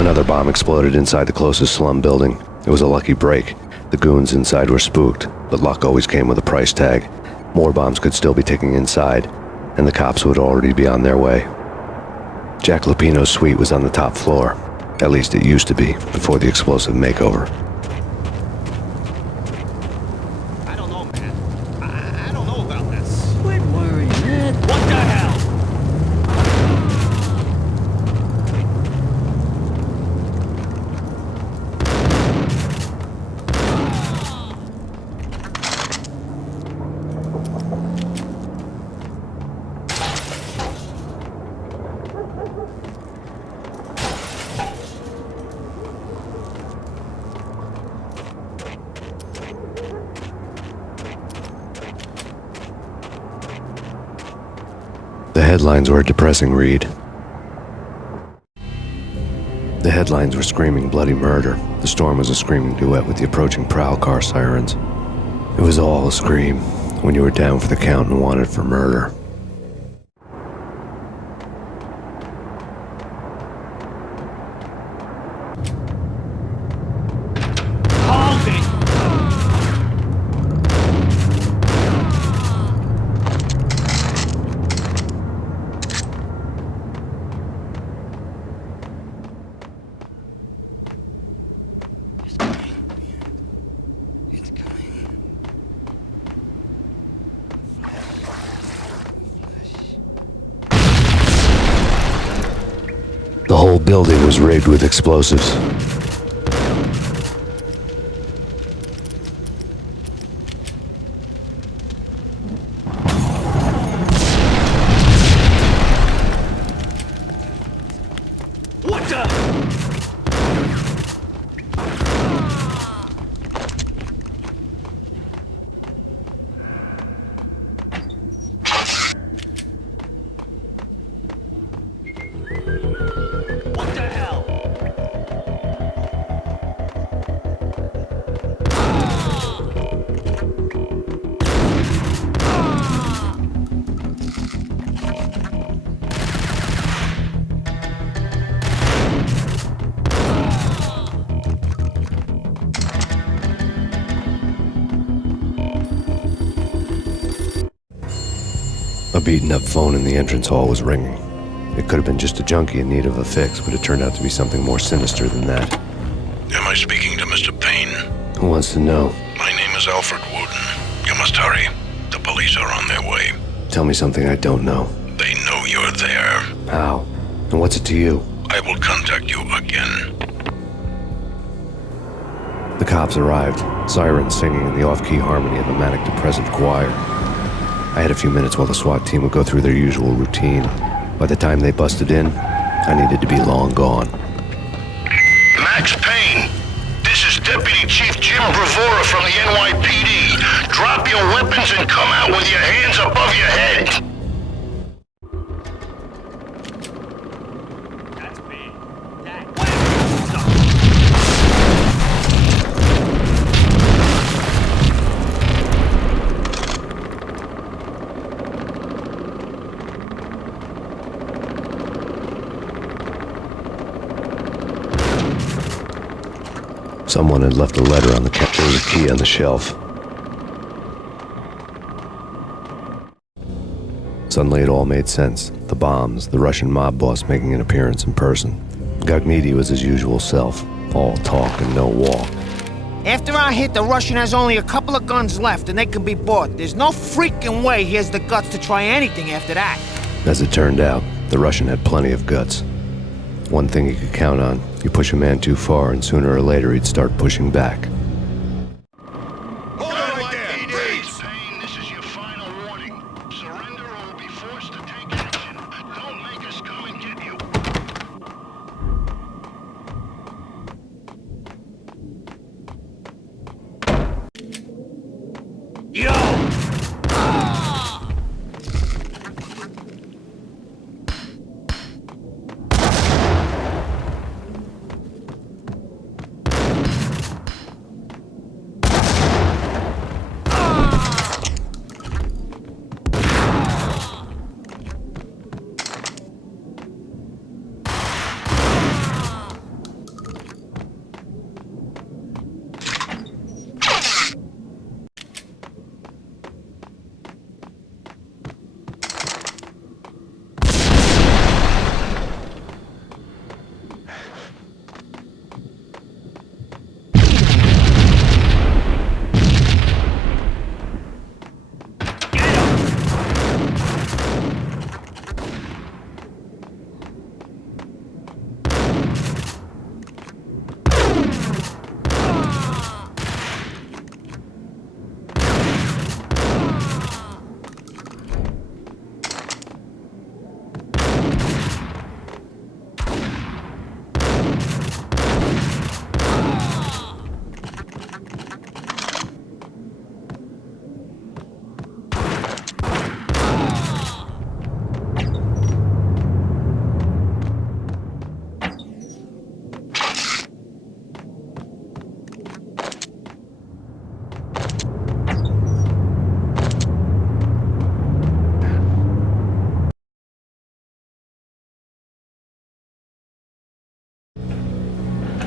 Another bomb exploded inside the closest slum building. It was a lucky break. The goons inside were spooked, but luck always came with a price tag. More bombs could still be ticking inside, and the cops would already be on their way. Jack Lupino's suite was on the top floor. At least it used to be, before the explosive makeover. I don't know, man. I don't know about this. Quit worrying, Ned. What the hell? The headlines were a depressing read. The headlines were screaming bloody murder. The storm was a screaming duet with the approaching prowl car sirens. It was all a scream when you were down for the count and wanted for murder. Hold it! It's coming. The whole building was rigged with explosives. What the? What the hell? A beaten-up phone in the entrance hall was ringing. It could have been just a junkie in need of a fix, but it turned out to be something more sinister than that. Am I speaking to Mr. Payne? Who wants to know? My name is Alfred Wooten. You must hurry. The police are on their way. Tell me something I don't know. They know you're there. How? And what's it to you? I will contact you again. The cops arrived, sirens singing in the off-key harmony of a manic-depressive choir. I had a few minutes while the SWAT team would go through their usual routine. By the time they busted in, I needed to be long gone. Max Payne, this is Deputy Chief Jim Bravura from the NYPD. Drop your weapons and come out with your hands above your head. That's me. That. Someone had left a letter on the couch. There was a key on the shelf. Suddenly it all made sense. The bombs, the Russian mob boss making an appearance in person. Gagniti was his usual self, all talk and no walk. After our hit, the Russian has only a couple of guns left and they can be bought. There's no freaking way he has the guts to try anything after that. As it turned out, the Russian had plenty of guts. One thing you could count on, you push a man too far and sooner or later he'd start pushing back. Hold on right there, please. Payne, this is your final warning. Surrender or we'll be forced to take action. Don't make us come and get you. Yo!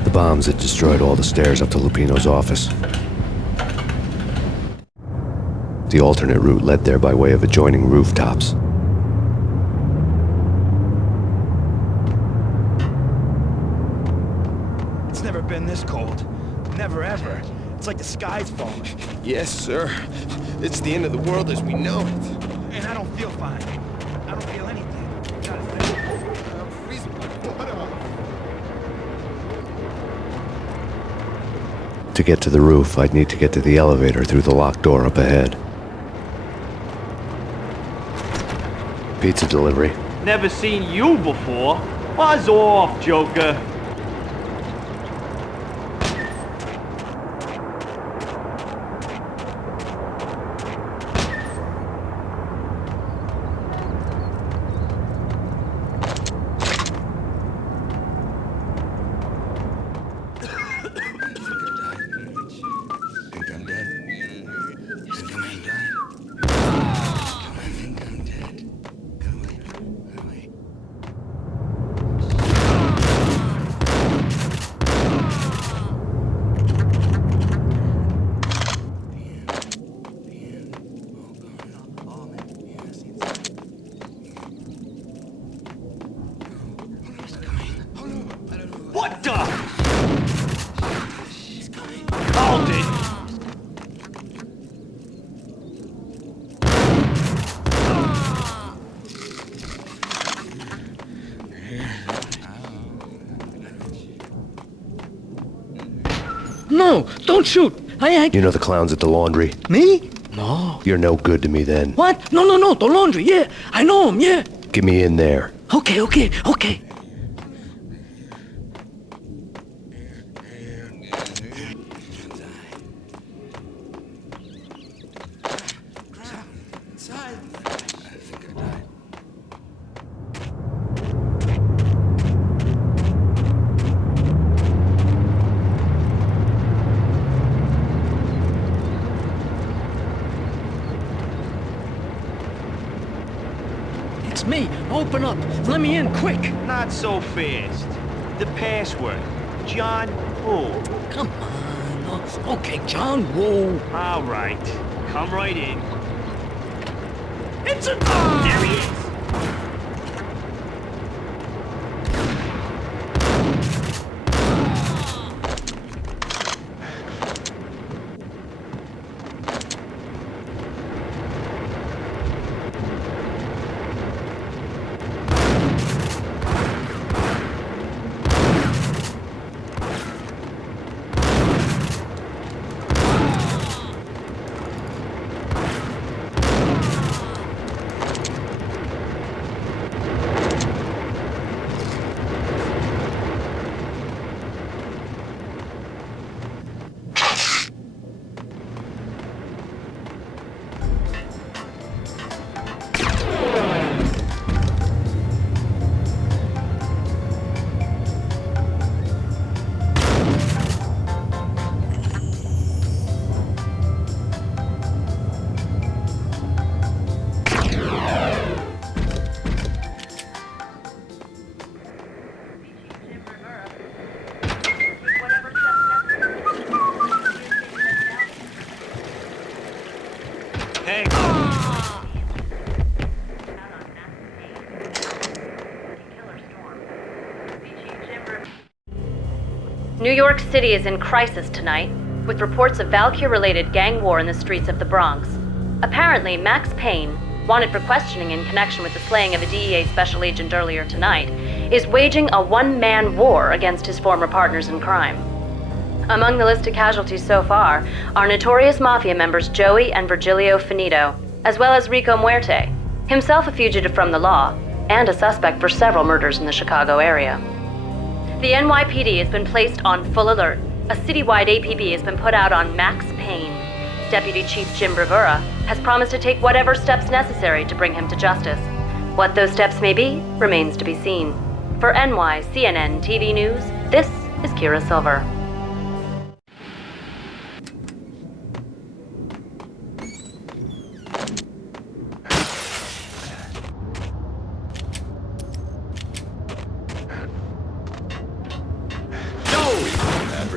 The bombs had destroyed all the stairs up to Lupino's office. The alternate route led there by way of adjoining rooftops. It's never been this cold. Never ever. It's like the sky's falling. Yes, sir. It's the end of the world as we know it. And I don't feel fine. I don't feel anything. Not a thing. To get to the roof, I'd need to get to the elevator through the locked door up ahead. Pizza delivery. Never seen you before. Buzz off, Joker. What the? Hold it! No, don't shoot. You know the clowns at the laundry? Me? No. You're no good to me then. What? No, the laundry, yeah. I know him, yeah. Get me in there. Okay. It's me. Open up. Let me in, quick. Not so fast. The password. John who? Come on. Okay, John Woo. All right. Come right in. It's a... There he is. Hey. New York City is in crisis tonight, with reports of Valkyr-related gang war in the streets of the Bronx. Apparently, Max Payne, wanted for questioning in connection with the slaying of a DEA special agent earlier tonight, is waging a one-man war against his former partners in crime. Among the list of casualties so far are notorious mafia members Joey and Virgilio Finito, as well as Rico Muerte, himself a fugitive from the law, and a suspect for several murders in the Chicago area. The NYPD has been placed on full alert. A citywide APB has been put out on Max Payne. Deputy Chief Jim Bravura has promised to take whatever steps necessary to bring him to justice. What those steps may be remains to be seen. For NYCNN TV News, this is Kira Silver.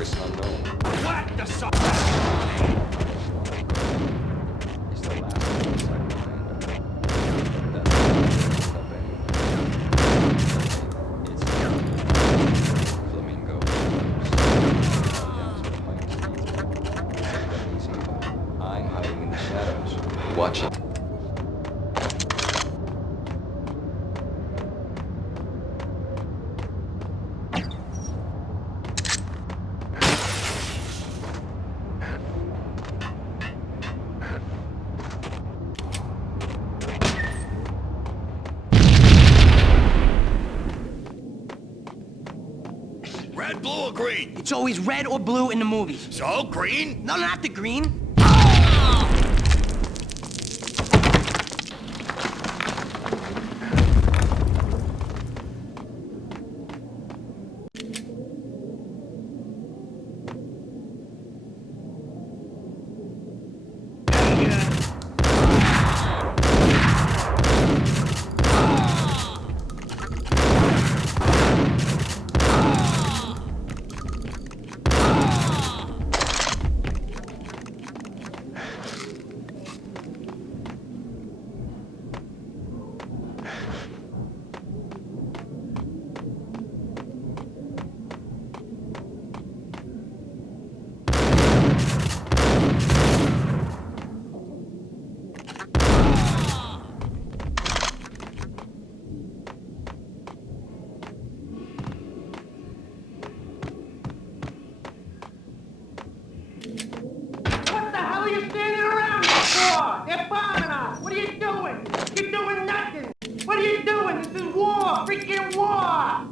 Source unknown. What the so- He's the last one inside the plane. That's why it's up anyway. It's Flamingo. I'm hiding in the shadows, watching. Red, blue, or green? It's always red or blue in the movies. So, green? No, not the green. What the hell are you standing around here for? They're bombing us. What are you doing? You're doing nothing. What are you doing? This is war. Freaking war.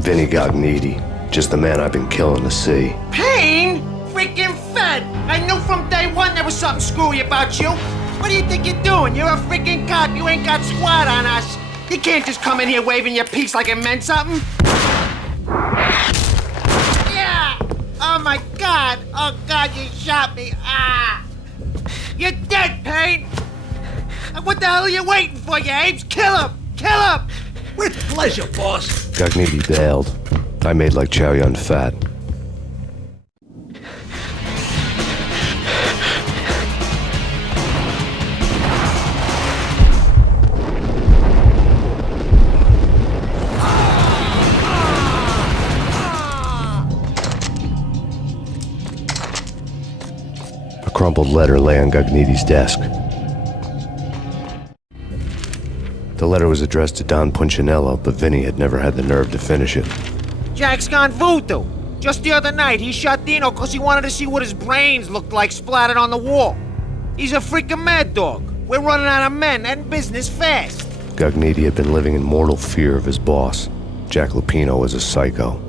Vinny Gognitti, just the man I've been killing to see. Payne? Freaking Fed. I knew from day one there was something screwy about you. What do you think you're doing? You're a freaking cop. You ain't got squad on us. You can't just come in here waving your piece like it meant something. Yeah! Oh my God! Oh God, you shot me! Ah! You're dead, Payne! What the hell are you waiting for, you apes? Kill him! Kill him! With pleasure, boss. Gognitti bailed. I made like Chow Yun Fat. A crumpled letter lay on Gognitti's desk. The letter was addressed to Don Punchinello, but Vinny had never had the nerve to finish it. Jack's gone voodoo. Just the other night, he shot Dino because he wanted to see what his brains looked like splattered on the wall. He's a freaking mad dog. We're running out of men and business fast. Gognitti had been living in mortal fear of his boss. Jack Lupino was a psycho.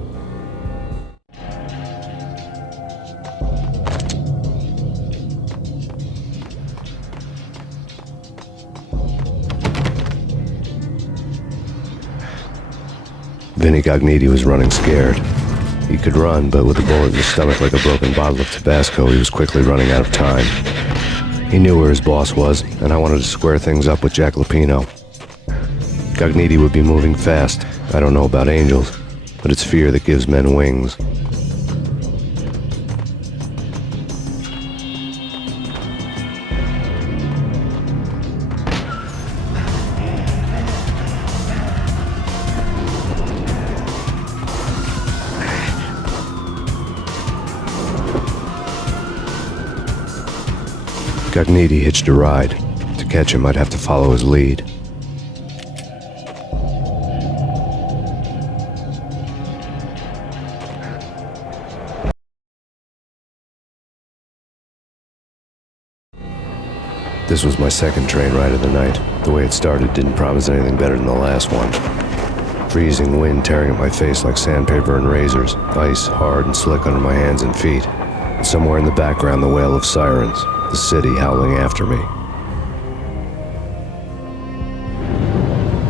Vinny Gognitti was running scared. He could run, but with a bullet in his stomach like a broken bottle of Tabasco, he was quickly running out of time. He knew where his boss was, and I wanted to square things up with Jack Lupino. Gognitti would be moving fast. I don't know about angels, but it's fear that gives men wings. Gognitti hitched a ride. To catch him, I'd have to follow his lead. This was my second train ride of the night. The way it started didn't promise anything better than the last one. Freezing wind tearing at my face like sandpaper and razors, ice hard and slick under my hands and feet. And somewhere in the background, the wail of sirens, the city howling after me.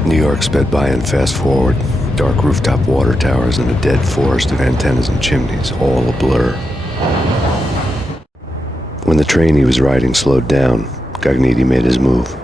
New York sped by in fast forward, dark rooftop water towers and a dead forest of antennas and chimneys, all a blur. When the train he was riding slowed down, Gognitti made his move.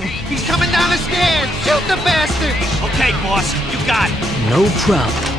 Payne! He's coming down the stairs! Shoot the bastard! Okay, boss, you got it. No problem.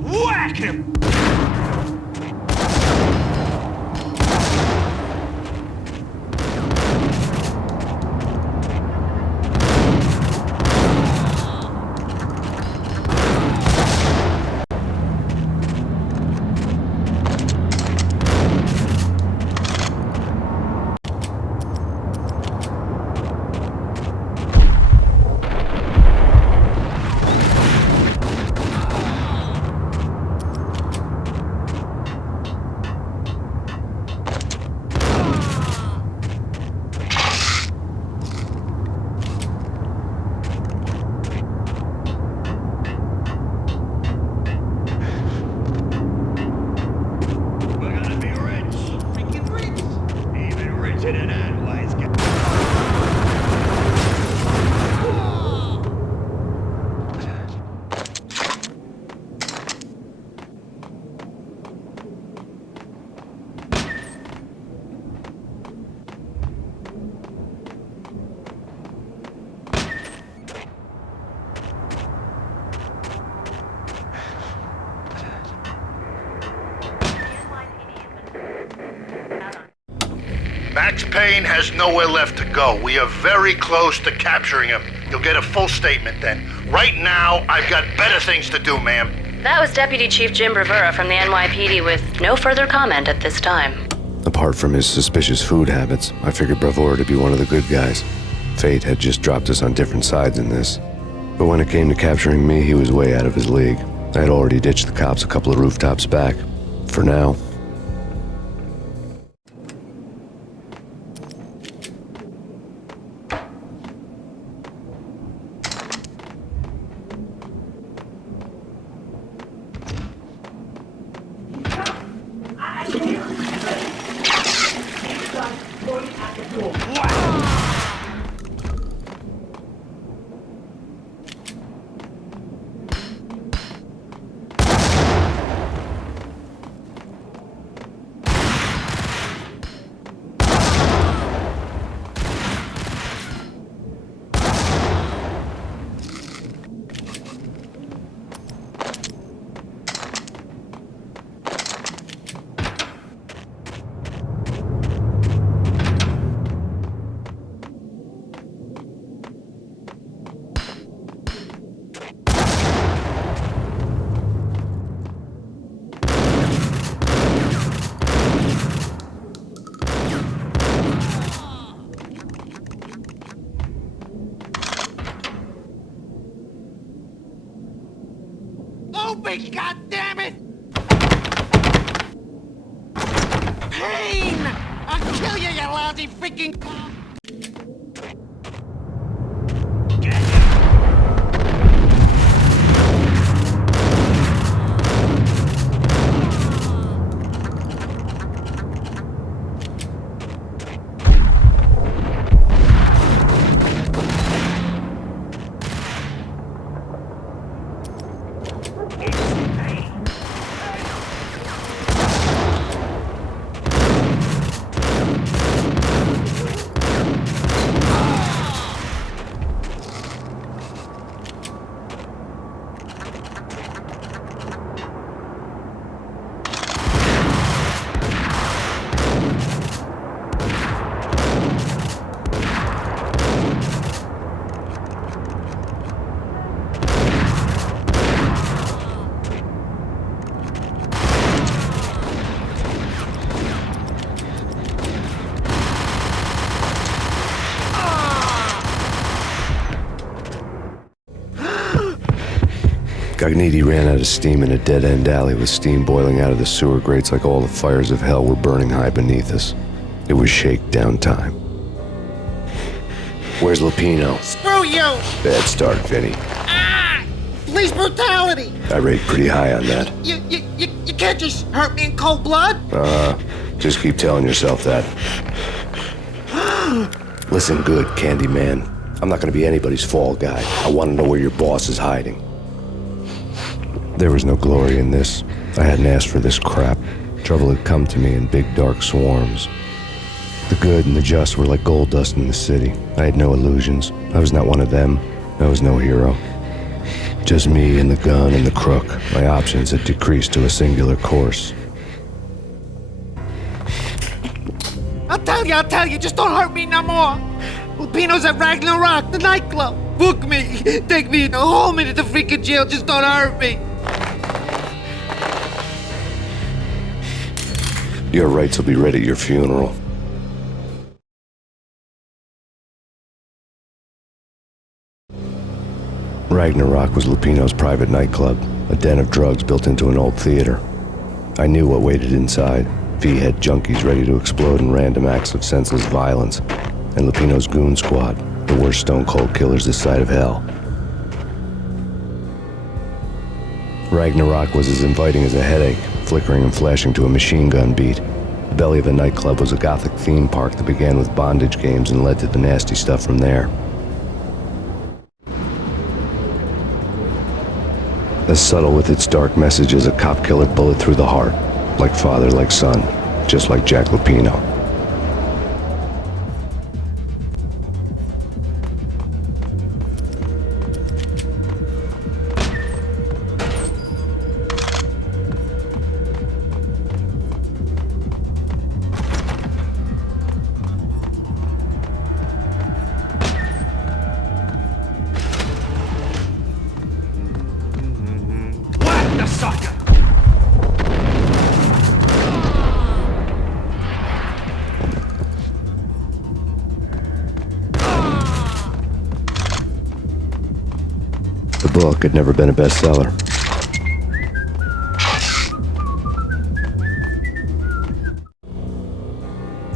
Whack him! We're gonna be rich. Freaking rich. Even richer than that, wise guy. Max Payne has nowhere left to go. We are very close to capturing him. You'll get a full statement then. Right now, I've got better things to do, ma'am. That was Deputy Chief Jim Bravura from the NYPD with no further comment at this time. Apart from his suspicious food habits, I figured Bravura to be one of the good guys. Fate had just dropped us on different sides in this. But when it came to capturing me, he was way out of his league. I had already ditched the cops a couple of rooftops back. For now. Open, goddammit! Payne! I'll kill you, you lousy freaking cop! Cogniti ran out of steam in a dead-end alley with steam boiling out of the sewer grates like all the fires of hell were burning high beneath us. It was shakedown time. Where's Lupino? Screw you! Bad start, Vinny. Ah! Police brutality! I rate pretty high on that. You can't just hurt me in cold blood? Just keep telling yourself that. Listen good, Candyman. I'm not gonna be anybody's fall guy. I want to know where your boss is hiding. There was no glory in this. I hadn't asked for this crap. Trouble had come to me in big dark swarms. The good and the just were like gold dust in the city. I had no illusions. I was not one of them. I was no hero. Just me and the gun and the crook. My options had decreased to a singular course. I'll tell you, just don't hurt me no more. Lupino's at Ragnarok, the nightclub. Book me, take me in the whole minute to freaking jail, just don't hurt me. Your rights will be read at your funeral. Ragnarok was Lupino's private nightclub, a den of drugs built into an old theater. I knew what waited inside. V-head junkies ready to explode in random acts of senseless violence, and Lupino's goon squad, the worst stone-cold killers this side of hell. Ragnarok was as inviting as a headache, flickering and flashing to a machine gun beat. The belly of the nightclub was a gothic theme park that began with bondage games and led to the nasty stuff from there. As subtle with its dark message as a cop-killer bullet through the heart. Like father, like son, just like Jack Lupino. What the sucker? The book had never been a bestseller.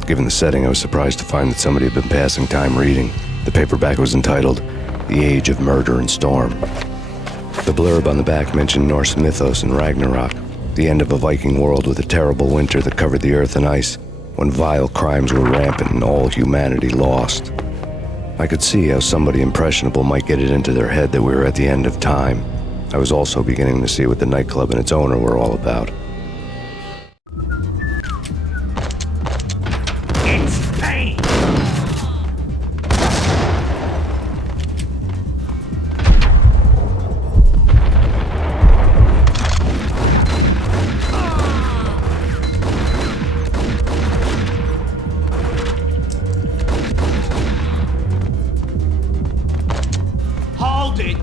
Given the setting, I was surprised to find that somebody had been passing time reading. The paperback was entitled, The Age of Murder and Storm. The blurb on the back mentioned Norse mythos and Ragnarok, the end of a Viking world with a terrible winter that covered the earth in ice, when vile crimes were rampant and all humanity lost. I could see how somebody impressionable might get it into their head that we were at the end of time. I was also beginning to see what the nightclub and its owner were all about. It's Payne! Hold it!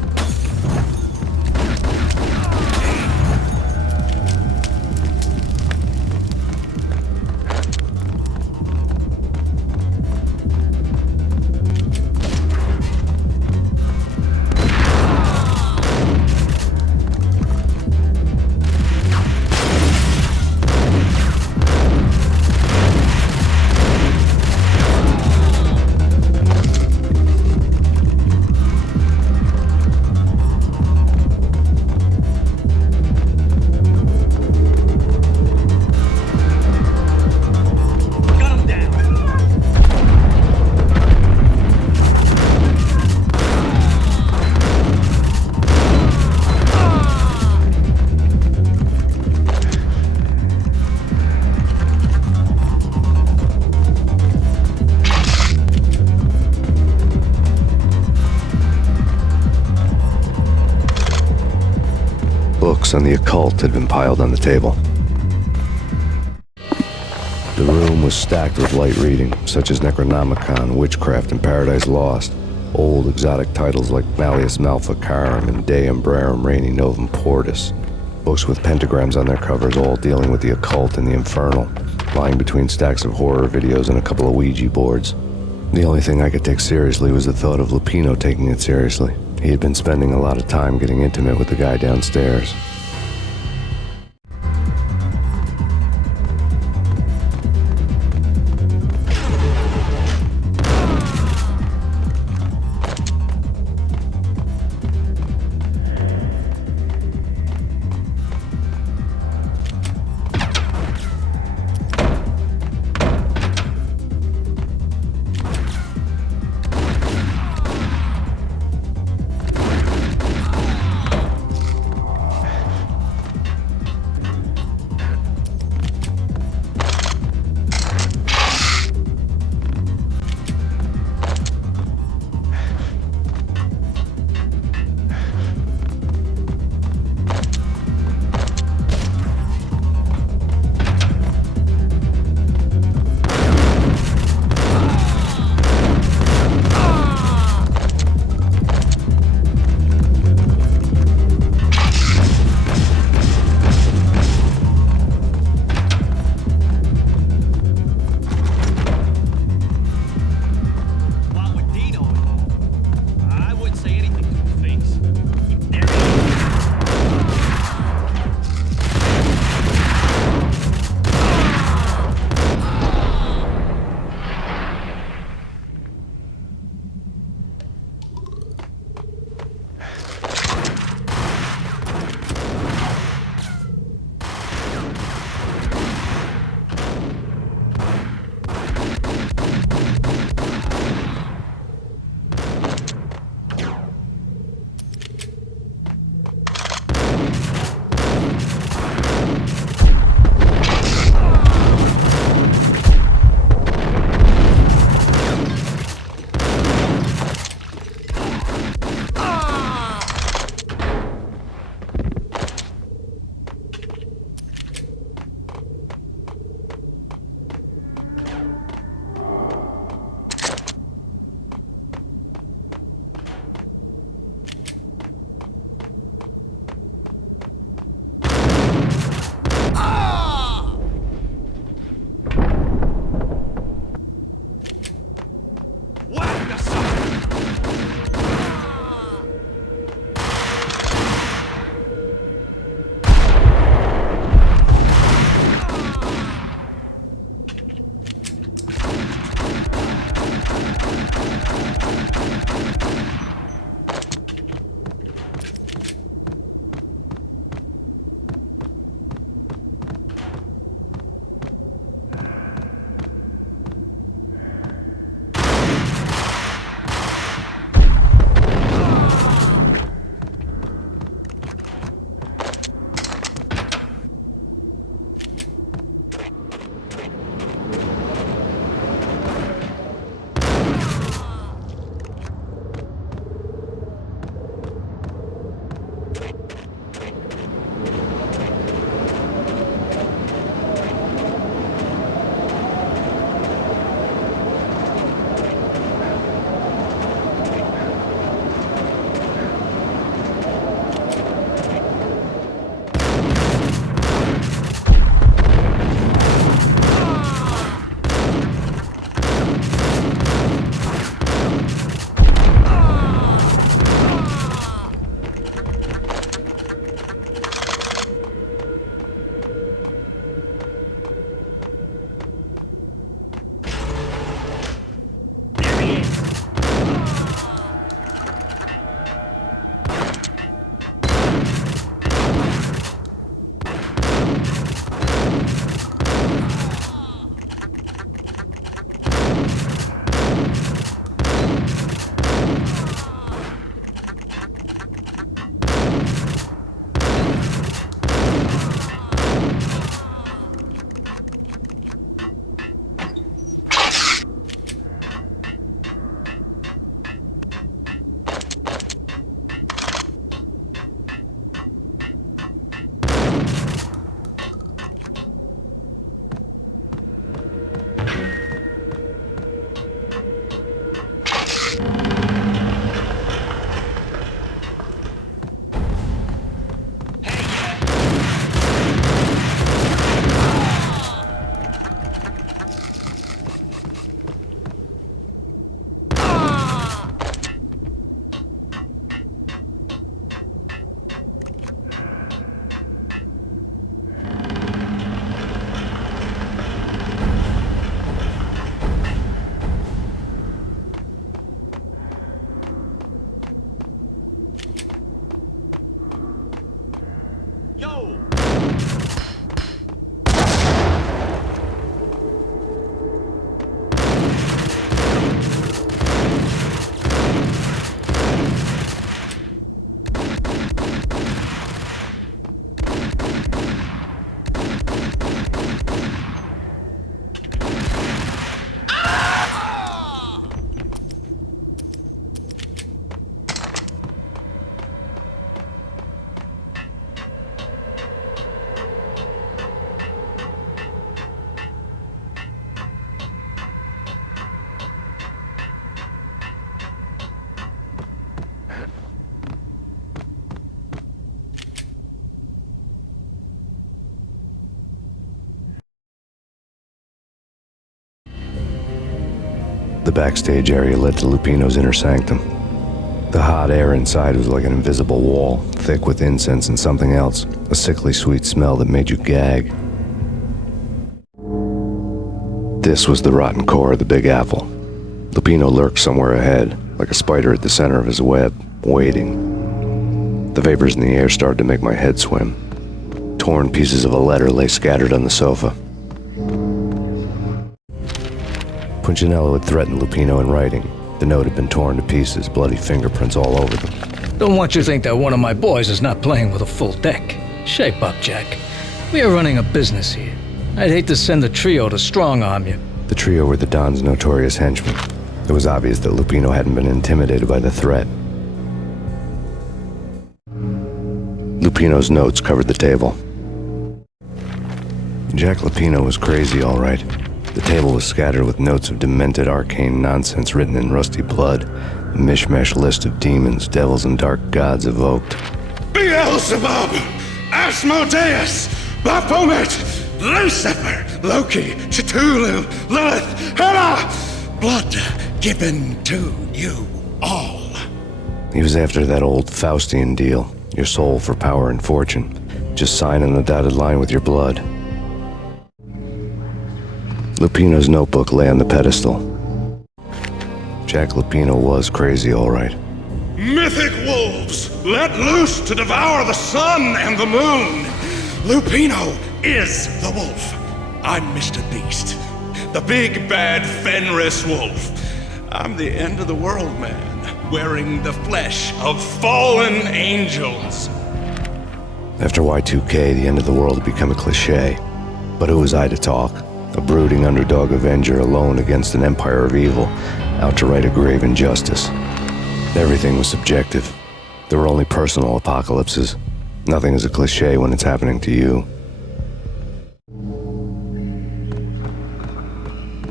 Books on the occult had been piled on the table. The room was stacked with light reading, such as Necronomicon, Witchcraft, and Paradise Lost. Old exotic titles like Malleus Maleficarum and De Umbrarum Reini Novum Portus. Books with pentagrams on their covers, all dealing with the occult and the infernal, lying between stacks of horror videos and a couple of Ouija boards. The only thing I could take seriously was the thought of Lupino taking it seriously. He had been spending a lot of time getting intimate with the guy downstairs. The backstage area led to Lupino's inner sanctum. The hot air inside was like an invisible wall, thick with incense and something else, a sickly sweet smell that made you gag. This was the rotten core of the Big Apple. Lupino lurked somewhere ahead, like a spider at the center of his web, waiting. The vapors in the air started to make my head swim. Torn pieces of a letter lay scattered on the sofa. Punchinello had threatened Lupino in writing. The note had been torn to pieces, bloody fingerprints all over them. Don't want you to think that one of my boys is not playing with a full deck. Shape up, Jack. We are running a business here. I'd hate to send the trio to strong-arm you. The trio were the Don's notorious henchmen. It was obvious that Lupino hadn't been intimidated by the threat. Lupino's notes covered the table. Jack Lupino was crazy, all right. The table was scattered with notes of demented arcane nonsense written in rusty blood, a mishmash list of demons, devils, and dark gods evoked. Beelzebub, Asmodeus, Baphomet, Lucifer, Loki, Cthulhu, Lilith, Hela, blood given to you all. He was after that old Faustian deal, your soul for power and fortune. Just sign on the dotted line with your blood. Lupino's notebook lay on the pedestal. Jack Lupino was crazy, all right. Mythic wolves, let loose to devour the sun and the moon. Lupino is the wolf. I'm Mr. Beast, the big bad Fenris wolf. I'm the end of the world man, wearing the flesh of fallen angels. After Y2K, the end of the world had become a cliche. But who was I to talk? A brooding underdog avenger alone against an empire of evil, out to right a grave injustice. Everything was subjective. There were only personal apocalypses. Nothing is a cliche when it's happening to you.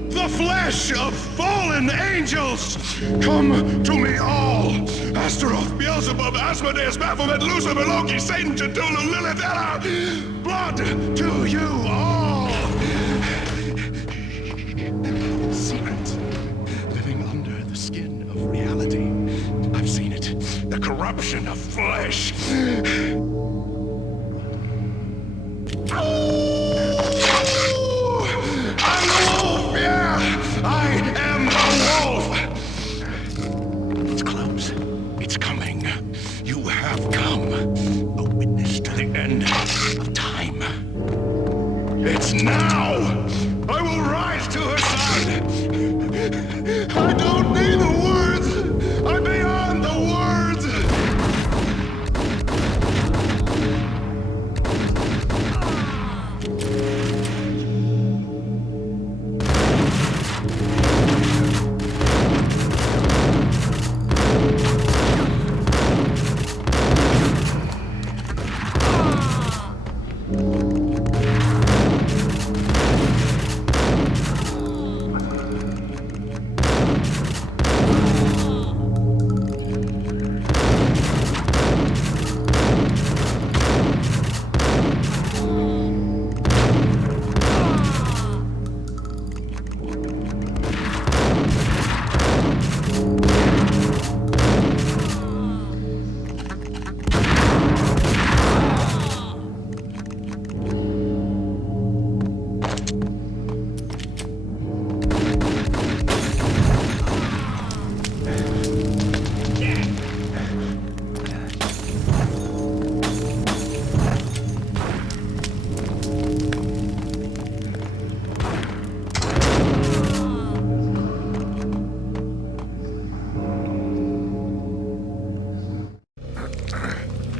The flesh of fallen angels! Come to me all! Astaroth, Beelzebub, Asmodeus, Baphomet, Lucifer, Loki, Satan, Cthulhu, Lilith, Hela! Blood to you all! Secret, living under the skin of reality. I've seen it. The corruption of flesh. I'm the wolf, yeah! I am the wolf! It's close. It's coming. You have come. A witness to the end of time. It's now! I will rise to her side! I don't need the words! I'm beyond the words!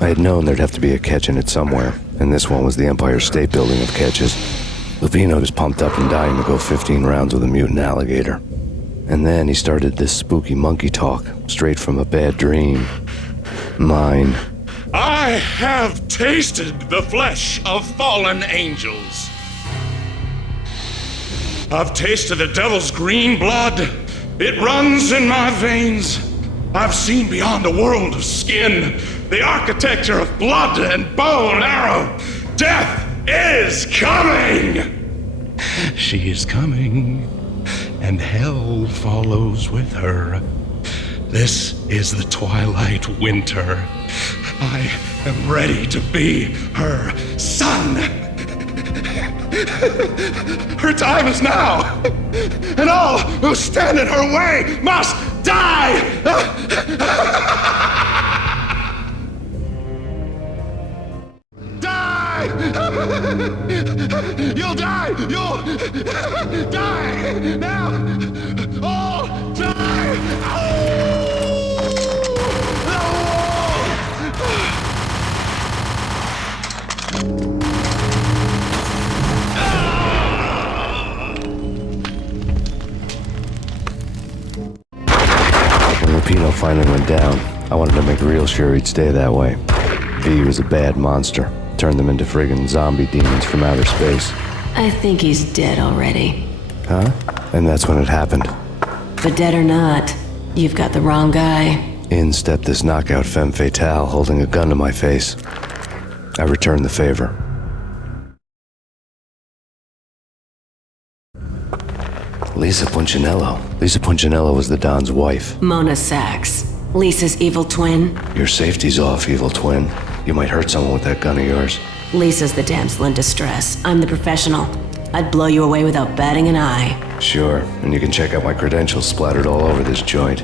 I had known there'd have to be a catch in it somewhere, and this one was the Empire State Building of catches. Lupino was pumped up and dying to go 15 rounds with a mutant alligator. And then he started this spooky monkey talk, straight from a bad dream. Mine. I have tasted the flesh of fallen angels. I've tasted the devil's green blood. It runs in my veins. I've seen beyond a world of skin, the architecture of blood and bow and arrow. Death is coming! She is coming, and hell follows with her. This is the twilight winter. I am ready to be her son. Her time is now, and all who stand in her way must die! Die! You'll die! You'll die! Now! All die! When Rapino finally went down, I wanted to make real sure he'd stay that way. V was a bad monster. Turned them into friggin' zombie demons from outer space. I think he's dead already. Huh? And that's when it happened. But dead or not, you've got the wrong guy. In stepped this knockout femme fatale holding a gun to my face. I returned the favor. Lisa Punchinello. Lisa Punchinello was the Don's wife. Mona Sachs. Lisa's evil twin. Your safety's off, evil twin. You might hurt someone with that gun of yours. Lisa's the damsel in distress. I'm the professional. I'd blow you away without batting an eye. Sure, and you can check out my credentials splattered all over this joint.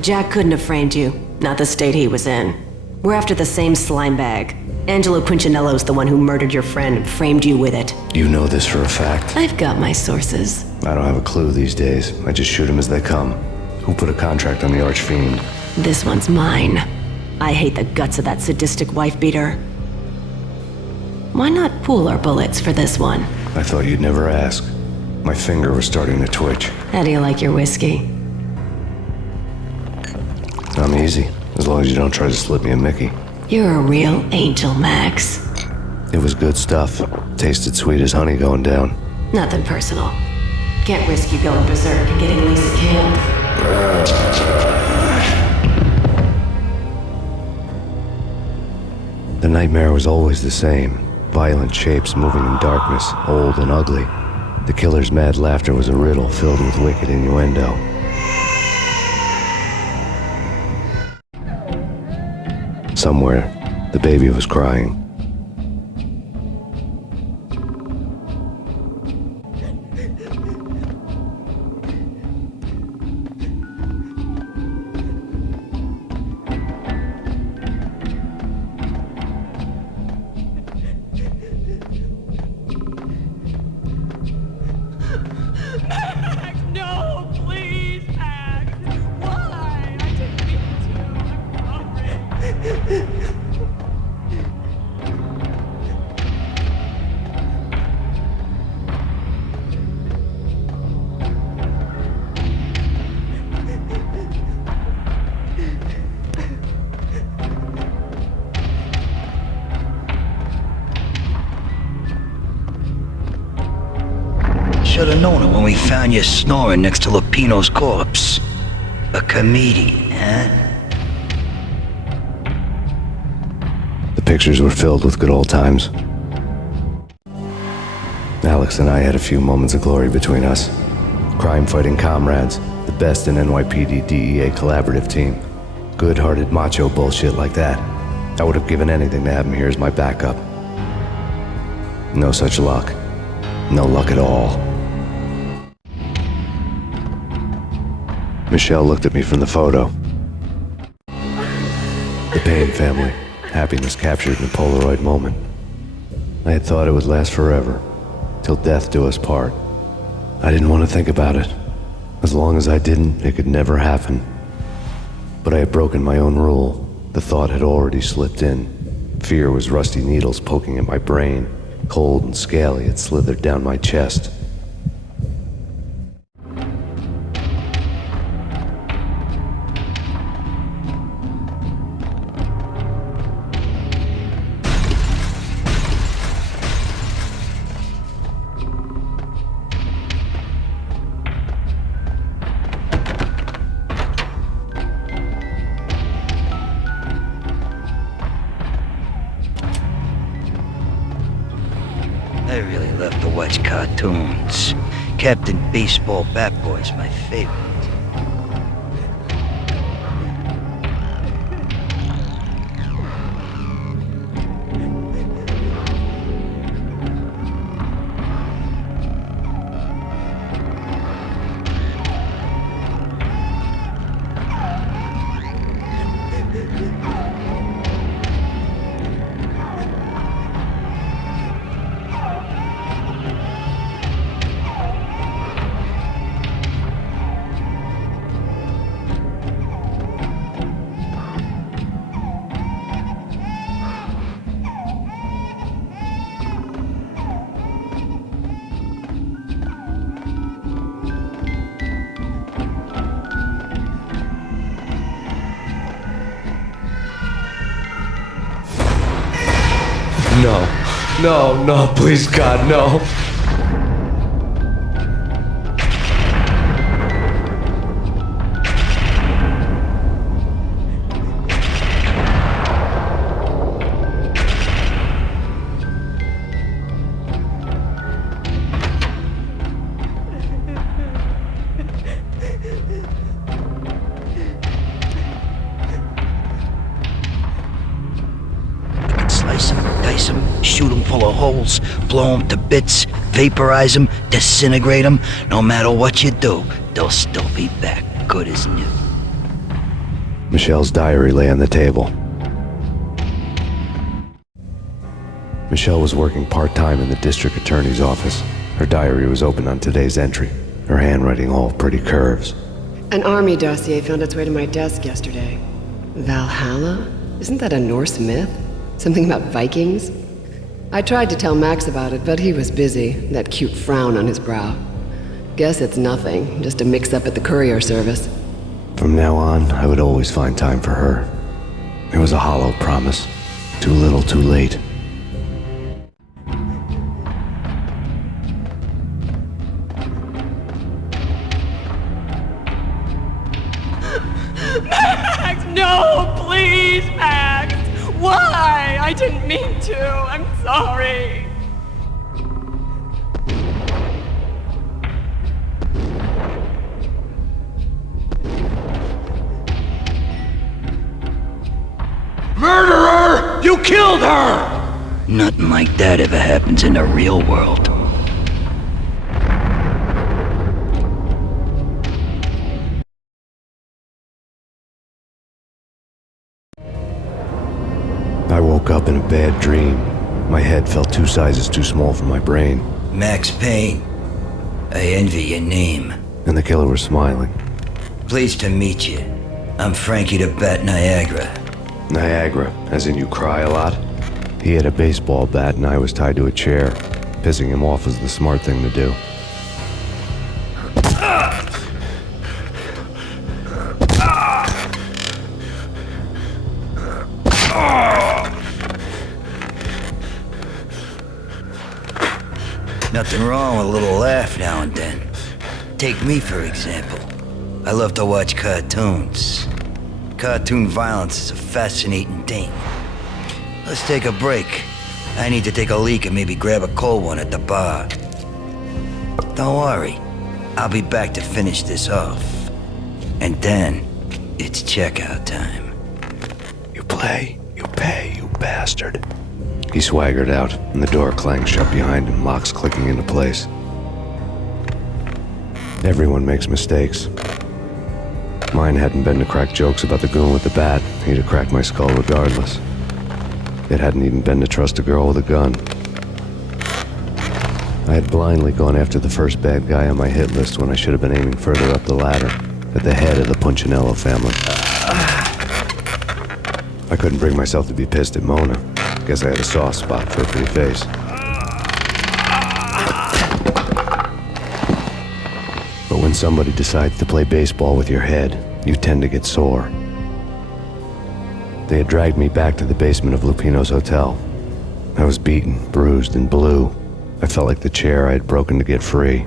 Jack couldn't have framed you. Not the state he was in. We're after the same slime bag. Angelo Punchinello's the one who murdered your friend and framed you with it. You know this for a fact? I've got my sources. I don't have a clue these days. I just shoot them as they come. Who put a contract on the Archfiend? This one's mine. I hate the guts of that sadistic wife-beater. Why not pool our bullets for this one? I thought you'd never ask. My finger was starting to twitch. How do you like your whiskey? I'm easy, as long as you don't try to slip me a Mickey. You're a real angel, Max. It was good stuff. Tasted sweet as honey going down. Nothing personal. Can't risk you going berserk and getting Lisa killed. The nightmare was always the same. Violent shapes moving in darkness, old and ugly. The killer's mad laughter was a riddle filled with wicked innuendo. Somewhere, the baby was crying. No, please, Max. Why? I didn't mean to. I'm sorry. Should've known it when we found you snoring next to Lupino's corpse. A comedian, huh? The pictures were filled with good old times. Alex and I had a few moments of glory between us. Crime-fighting comrades, the best in NYPD DEA collaborative team. Good-hearted macho bullshit like that. I would have given anything to have him here as my backup. No such luck. No luck at all. Michelle looked at me from the photo. The Payne family. Happiness captured in a Polaroid moment. I had thought it would last forever, till death do us part. I didn't want to think about it. As long as I didn't, it could never happen. But I had broken my own rule. The thought had already slipped in. Fear was rusty needles poking at my brain. Cold and scaly, it slithered down my chest. I really love to watch cartoons. Captain Baseball Bat Boy's my favorite. No, please God, no. Slice 'em, dice 'em, shoot 'em full of holes, blow 'em to bits, vaporize 'em, disintegrate 'em. No matter what you do, they'll still be back, good as new. Michelle's diary lay on the table. Michelle was working part-time in the district attorney's office. Her diary was open on today's entry, her handwriting all pretty curves. An army dossier found its way to my desk yesterday. Valhalla? Isn't that a Norse myth? Something about Vikings? I tried to tell Max about it, but he was busy, that cute frown on his brow. Guess it's nothing, just a mix-up at the courier service. From now on, I would always find time for her. It was a hollow promise. Too little, too late. Max, no, please, Max. Why? I didn't mean to. I'm sorry. Murderer! You killed her! Nothing like that ever happens in the real world. I woke up in a bad dream. My head felt 2 sizes too small for my brain. Max Payne. I envy your name. And the killer was smiling. Pleased to meet you. I'm Frankie the Bat Niagara. Niagara, as in you cry a lot? He had a baseball bat and I was tied to a chair. Pissing him off was the smart thing to do. Nothing wrong with a little laugh now and then. Take me, for example. I love to watch cartoons. Cartoon violence is a fascinating thing. Let's take a break. I need to take a leak and maybe grab a cold one at the bar. Don't worry. I'll be back to finish this off. And then, it's checkout time. You play, you pay, you bastard. He swaggered out, and the door clanged shut behind him, locks clicking into place. Everyone makes mistakes. Mine hadn't been to crack jokes about the goon with the bat. He'd have cracked my skull regardless. It hadn't even been to trust a girl with a gun. I had blindly gone after the first bad guy on my hit list when I should have been aiming further up the ladder, at the head of the Punchinello family. I couldn't bring myself to be pissed at Mona. Guess I had a soft spot for her pretty face. But when somebody decides to play baseball with your head, you tend to get sore. They had dragged me back to the basement of Lupino's hotel. I was beaten, bruised, and blue. I felt like the chair I had broken to get free.